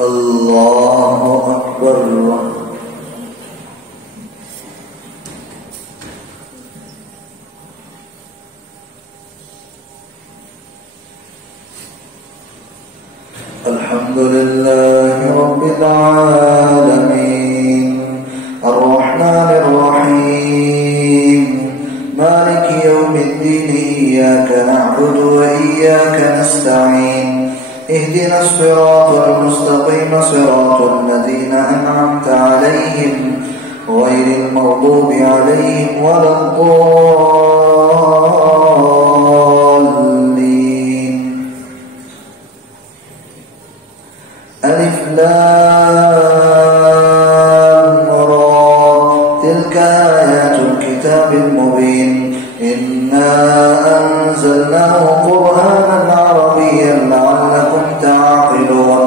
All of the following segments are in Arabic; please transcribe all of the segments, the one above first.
الله أكبر. الحمد لله رب العالمين الرحمن الرحيم مالك يوم الدين إياك نعبد وإياك نستعين اهدنا الصراط المستقيم صراط الذين أنعمت عليهم غير المغضوب عليهم ولا الضالين. ألف لام را تلك آيات الكتاب المبين إنا أنزلناه قرآنا عربيا لعلكم تعقلون.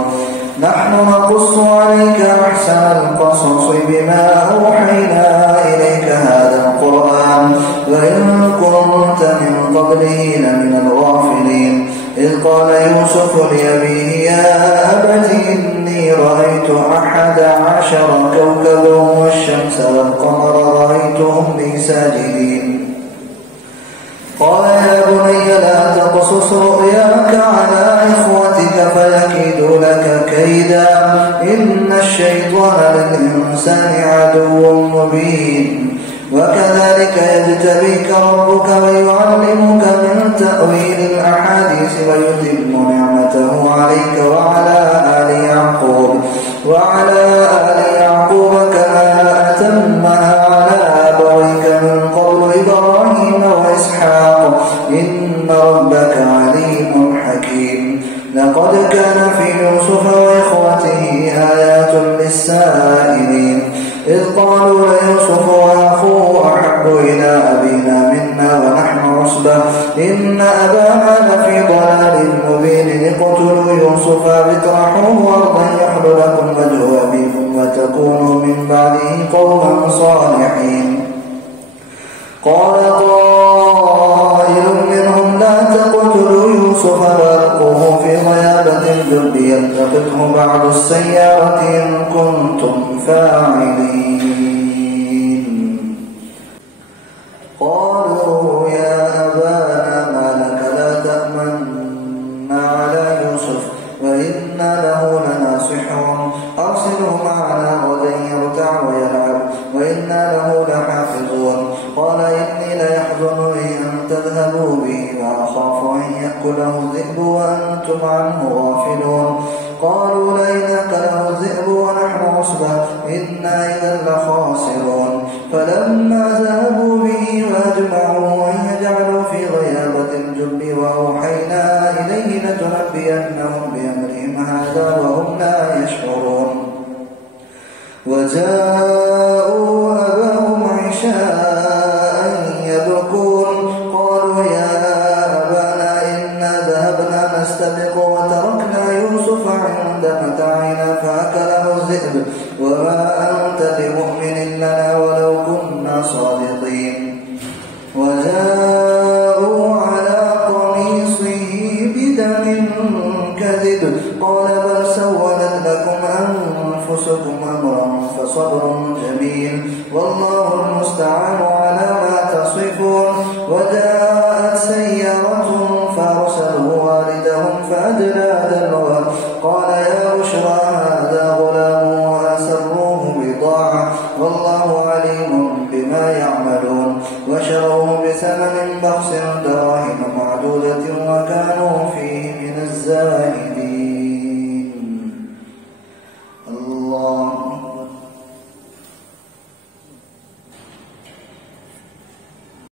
نحن نقص عليك أحسن القصص بما أوحينا إليك هذا القرآن وإن كنت من قبله لمن الغافلين. إذ قال يوسف لأبيه يا أبت إني رأيت 11 كوكبا والشمس والقمر رأيتهم لي ساجدين. قال يا بني لا تقصص رؤياك على إخوتك فيكيدوا لك كيدا إن الشيطان للإنسان عدو مبين. وكذلك يجتبيك ربك ويعلمك من تأويل الأحاديث ويتم نعمته عليك وعلى آل يعقوب كما أتمها على أبويك من قبل إبراهيم وإسحاق إن ربك عليم حكيم. لقد كان في يوسف وإخوته آيات للسائلين إذ قالوا ليوسف وأخوه أحب إلى أبينا منا ونحن عصبة إن أبانا لفي ضلال مبين. اقتلوا يوسف واطرحوه أرضا يخل لكم وجه أبيكم وتكونوا من بعده قوما صالحين. قال قائل منهم لا تقتلوا يوسف وألقوه في غيابة الجب يلتقطه بعض السيارة إن كنتم فاعلين. قالوا يا أبانا ما لك لا تأمنا على يوسف وإنا له لناصحون أرسله معنا غدا يرتع ويلعب وإنا له لحافظون. قال إني ليحزنني أن تذهبوا به وأخاف أن يأكله الذئب وأنتم عنه غافلون. قالوا لئن أكله الذئب ونحن عصبة إنا إذا لخاسرون. فلما ذهبوا به وأجمعوا أن يجعلوا في غيابة الجب وأوحينا إليه لتنبئنهم بأمرهم هذا وهم لا يشعرون. وجاءوا أباهم عشاء يبكون. قالوا يا أبانا إنا ذهبنا نستبق وتركنا يوسف عند متاعنا فأكله الذئب وما أنت بمؤمن لنا ولو كنا صادقين. وجاءوا على قميصه بدم كذب قال بل سولت لكم أنفسكم أمرا فصبر جميل والله المستعان على ما تصفون. وجاءت سيارة فأرسلوا والدهم فأدلى دلوه قال يا بشرى هذا غلام وأسروه بضاعة والله